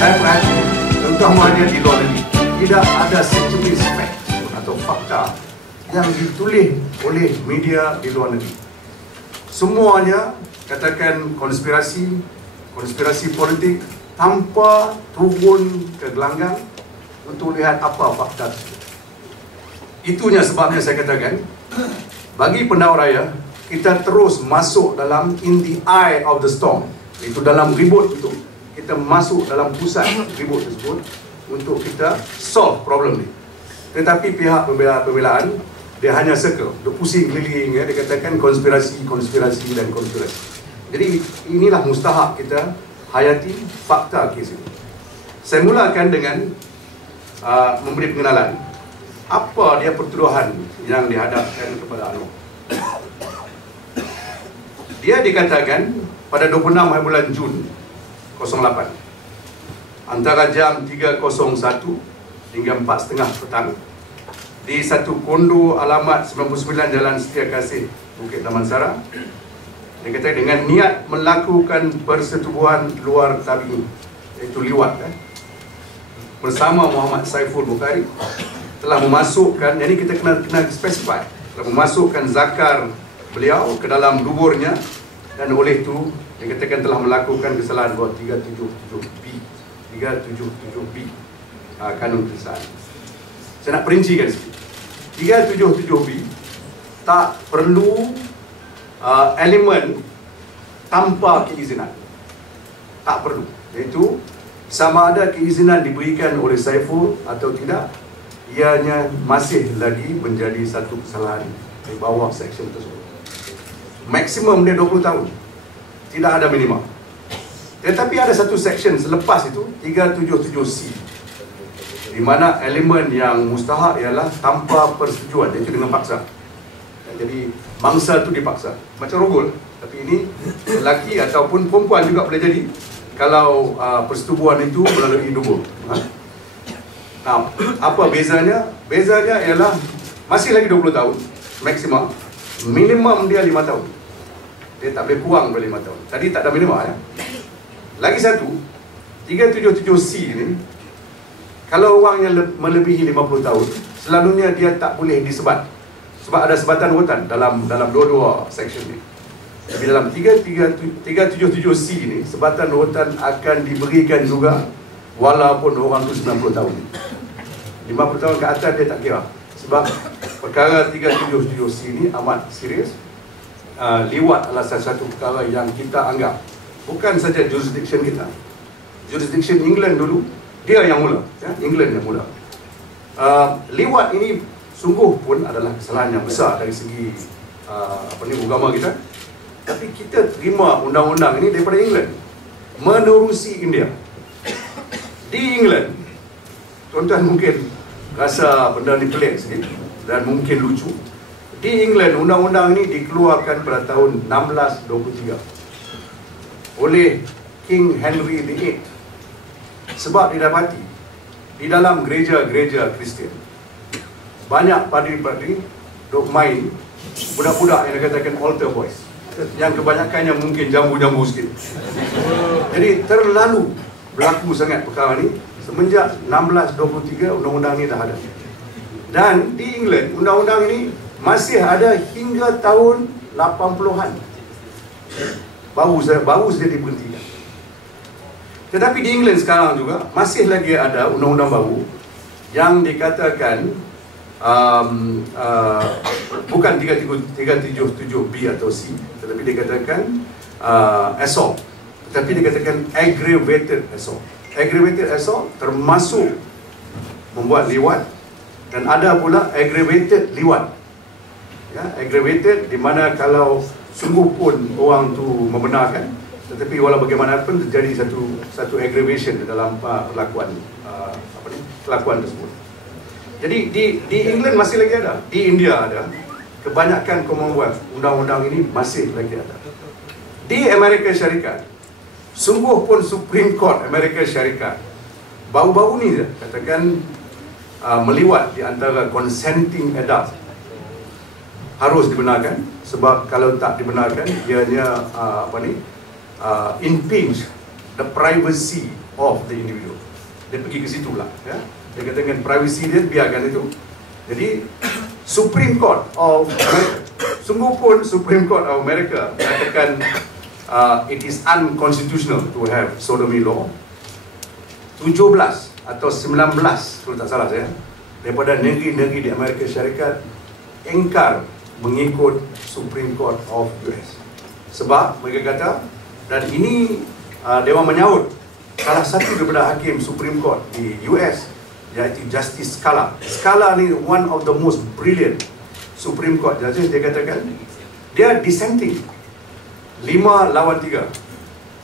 Saya perhati, terutamanya di luar negeri, tidak ada sejenis fact atau fakta yang ditulis oleh media di luar negeri. Semuanya katakan konspirasi politik tanpa turun ke gelanggang untuk lihat apa fakta tersebut. Itunya sebabnya saya katakan, bagi Pendawa Raya, kita terus masuk dalam in the eye of the storm, iaitu dalam ribut itu, kita masuk dalam pusat ribut tersebut untuk kita solve problem ni. Tetapi pihak pembelaan dia hanya circle, dia pusing keliling, dia katakan konspirasi dan konspirasi. Jadi inilah mustahak kita hayati fakta kes ini. Saya mulakan dengan memberi pengenalan apa dia pertuduhan yang dihadapkan kepada Anwar. Dia dikatakan pada 26 hari bulan Jun 08 antara jam 3.01 hingga 4.30 petang di satu kondo alamat 99 Jalan Setia Kasih, Bukit Damansara. Dia kata dengan niat melakukan persetubuhan luar tabi'i, iaitu liwat, bersama Muhammad Saiful Bukhari, telah memasukkan, jadi kita kena specify, telah memasukkan zakar beliau ke dalam duburnya, dan oleh itu dia katakan telah melakukan kesalahan buat 377B kanun kesalahan. Saya nak perincikan sikit. 377B tak perlu elemen tanpa keizinan, tak perlu, iaitu sama ada keizinan diberikan oleh Saiful atau tidak, ianya masih lagi menjadi satu kesalahan di bawah section tersebut. Maksimum dia 20 tahun, tidak ada minimum. Tetapi ada satu section selepas itu, 377C, di mana elemen yang mustahak ialah tanpa persetujuan, iaitu dengan paksa. Jadi mangsa itu dipaksa, macam rogol. Tapi ini lelaki ataupun perempuan juga boleh jadi kalau persetubuhan itu melalui dubur. Nah, apa bezanya? Bezanya ialah masih lagi 20 tahun maksimum, minimum dia 5 tahun. Dia tak boleh kurang dari 5 tahun. Tadi tak ada minimum ya. Lagi satu, 377C ni, kalau orang yang melebihi 50 tahun, selalunya dia tak boleh disebat. Sebab ada sebatan rutan dalam dua-dua section ni. Tapi dalam 377C ni, sebatan rutan akan diberikan juga walaupun orang tu 90 tahun. 50 tahun ke atas dia tak kira. Sebab perkara 377C ni amat serius. Liwat adalah salah satu perkara yang kita anggap bukan saja jurisdiction kita. Jurisdiction England dulu, dia yang mula, ya? England yang mula. Liwat ini sungguh pun adalah kesalahan yang besar dari segi agama kita. Tapi kita terima undang-undang ini daripada England, menerusi India. Di England, tuan-tuan mungkin rasa benda ni pelik sikit dan mungkin lucu. Di England, undang-undang ini dikeluarkan pada tahun 1623 oleh King Henry VIII, sebab didapati di dalam gereja-gereja Kristian banyak padri-padri duk main budak-budak yang dikatakan altar boys, yang kebanyakannya mungkin jambu-jambu sikit. Jadi terlalu berlaku sangat perkara ni. Semenjak 1623 undang-undang ni dah ada. Dan di England, undang-undang ini masih ada hingga tahun 80-an. Baru saja diberhentikan. Tetapi di England sekarang juga masih lagi ada undang-undang baru yang dikatakan bukan 377B atau C, tetapi dikatakan assault, tetapi dikatakan aggravated assault. Aggravated assault termasuk membuat liwat, dan ada pula aggravated liwat. Ya, aggravated di mana kalau sungguh pun orang tu membenarkan, tetapi walau bagaimanapun terjadi satu aggravation dalam perlakuan kelakuan tersebut. Jadi di England masih lagi ada, di India ada, kebanyakan Commonwealth undang-undang ini masih lagi ada. Di Amerika Syarikat, sungguh pun Supreme Court Amerika Syarikat baru-baru ni katakan meliwat di antara consenting adult harus dibenarkan, sebab kalau tak dibenarkan ianya impinge the privacy of the individual. Dia pergi ke situ lah, ya. Dia katakan privacy dia biarkan itu. Jadi Supreme Court of America, sungguh pun Supreme Court of America katakan it is unconstitutional to have sodomy law. 17 atau 19 kalau tak salah saya, daripada negeri-negeri di Amerika Syarikat engkar mengikut Supreme Court of US. Sebab mereka kata, dan ini Dewan menyaut salah satu daripada hakim Supreme Court di US, iaitu Justice Scalia. Scalia ni one of the most brilliant Supreme Court judges. Dia katakan dia dissenting 5 lawan 3,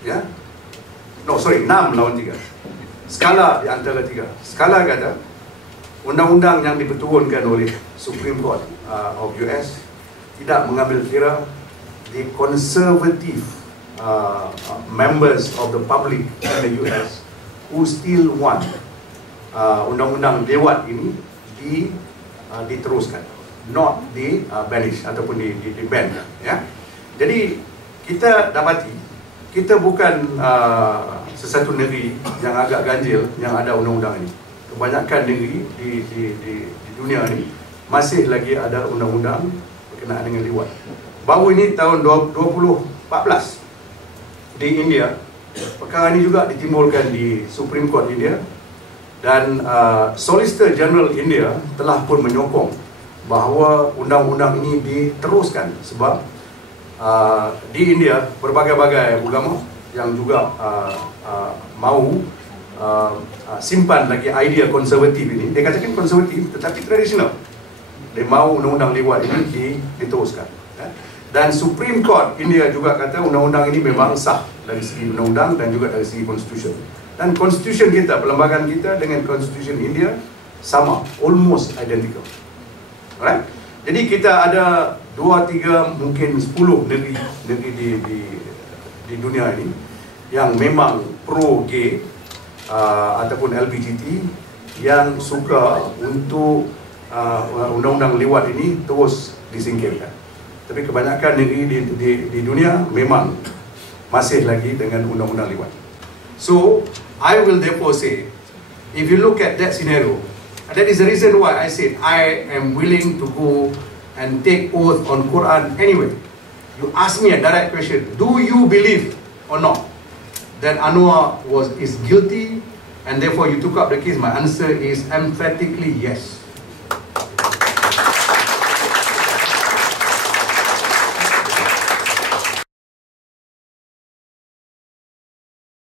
ya, 6 lawan 3. Scalia di antara 3. Scalia kata undang-undang yang diperturunkan oleh Supreme Court of US tidak mengambil kira the conservative members of the public in the US who still want undang-undang lewat ini diteruskan, not banish ataupun di ban, ya. Jadi kita dapati kita bukan sesuatu negeri yang agak ganjil yang ada undang-undang ini. Kebanyakan negeri di dunia ini masih lagi ada undang-undang berkenaan dengan liwat. Baru ini tahun 2014 di India, perkara ini juga ditimbulkan di Supreme Court India, dan Solicitor General India telah pun menyokong bahawa undang-undang ini diteruskan sebab di India berbagai-bagai ulama yang juga mahu simpan lagi idea konservatif ini. Dia katakan konservatif tetapi tradisional. Dia mahu undang-undang liwat ini diteruskan. Dan Supreme Court India juga kata undang-undang ini memang sah dari segi undang-undang dan juga dari segi constitution. Dan constitution kita, perlembagaan kita dengan constitution India sama, almost identical. Alright? Jadi kita ada 2, 3, mungkin 10 negeri di dunia ini yang memang pro-gay ataupun LGBT yang suka untuk undang-undang liwat ini terus disingkirkan. Tapi kebanyakan negeri di dunia memang masih lagi dengan undang-undang liwat. So, I will therefore say, if you look at that scenario, that is the reason why I said I am willing to go and take oath on Quran anyway. You ask me a direct question, do you believe or not that Anwar is guilty and therefore you took up the case? My answer is emphatically yes.